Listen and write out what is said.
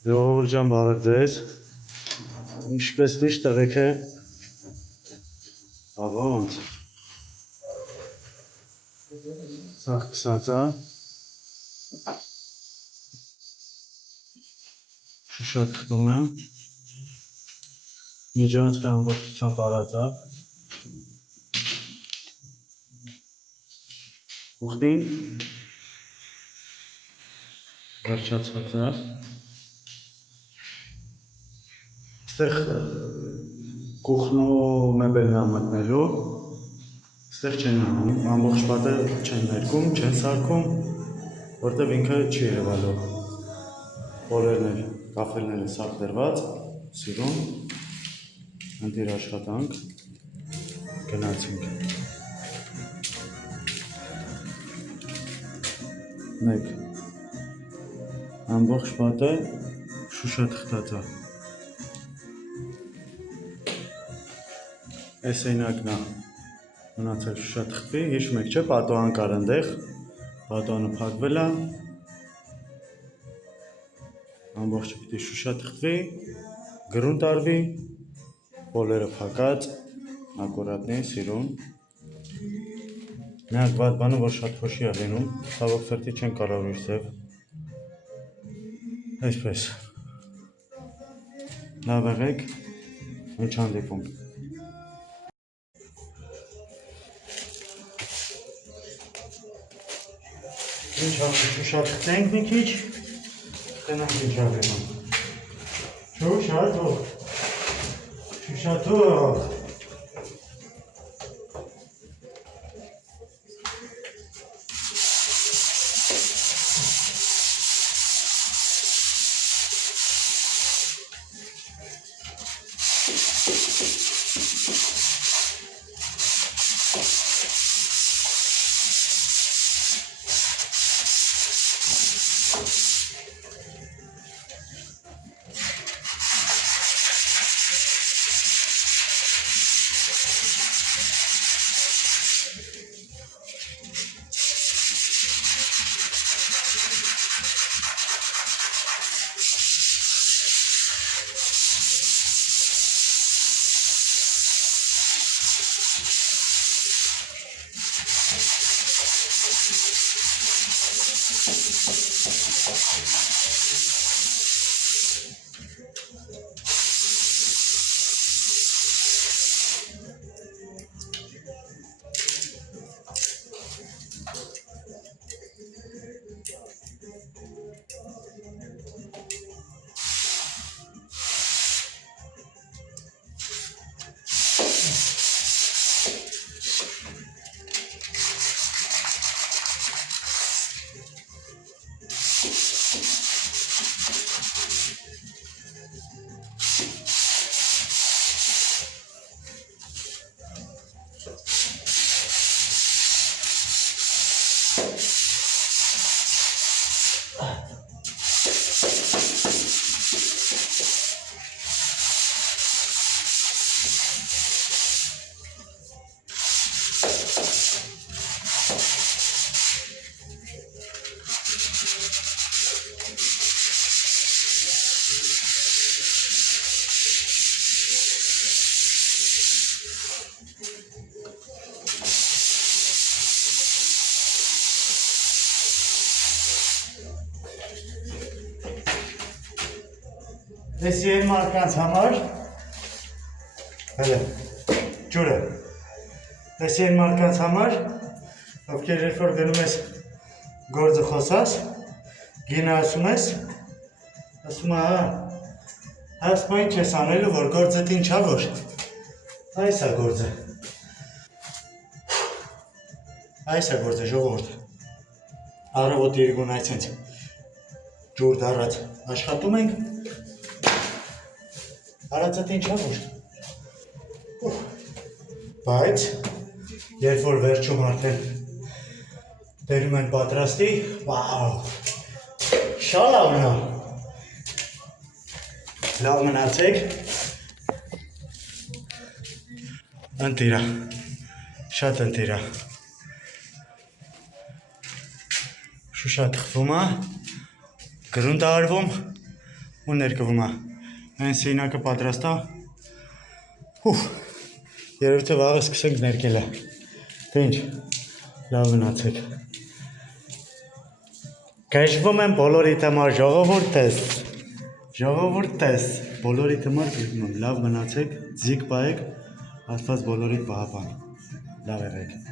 Ժողովուրդ ջան, բարև ձեզ։ Ինչպես միշտ տղեկ է, ոնց։ Սաղ կսած է։ Շուշա թխտում եմ։ Միջանց ամբողջությամբ արած է։ Ուխտին վերջացած է։ Ստեղ կուխնու մեբելն է մտնելու, ստեղ չեն անում, ամբողջ պատը չեն ներկում, չեն սարքում, որտև ինքը չի երևալու։ Բոլերն էլ, կաֆելները սարք դրված, սիրում, ընտիր աշխատանք, գնացինք։ Մեկ, ամբողջ պատը շուշա թխտած է։ Այս այնակն է մնացել շուշա թխտվի, հիշում եք չէ, պատոհան կար ընդեղ, պատոհանը փակվել է, ամբողջը պիտի շուշա թխտվի, գրունտ արվի, բոլերը փակած, ակուրատնի, սիրուն։ Միակ վատ բանը, որ շատ փոշի է լինում, ցավոք սրտի չեն կարող իր ձև։ Այսպես։ Լավ եղեք, ինչ հանդիպում։ Ինչ շուշա թխտենք մի քիչ, տնանք ինչ աղենում։ Շուշա թող, շուշա թող։ Դեսի են մարկանց համար, հելը, ջուրը, դեսի են մարկանց համար, ովքեր երբ որ գնում ես գործը խոսաս, գինը ասում ես, ասում է, ասում ինչ ես անելու, որ գործդ ինչ ա որ, այս է գործը, ժողովուրդ, առավոտ երգուն այսենց ջուր դարած աշխատում ենք, Արածդ ինչ ա որ, բայց երբ որ վերջում արդեն դերում են պատրաստի, վաու, շա լավն է, լավ մնացեք, ընտիրա, շատ ընտիրա, շուշա թխվում է, գրունտ արվում, ու ներկվում է։ Այն սեյնակը պատրաստ է։ Երևի թե վաղը սկսենք ներկելը։ Թե ինչ, լավ մնացեք։ Կեժվում եմ բոլորիդ համար ժողովուրդես, բոլորիդ համար կեժվում եմ, լավ մնացեք, ձիգ պահեք, Աստված բոլորիդ պահապան, լավ եղեք։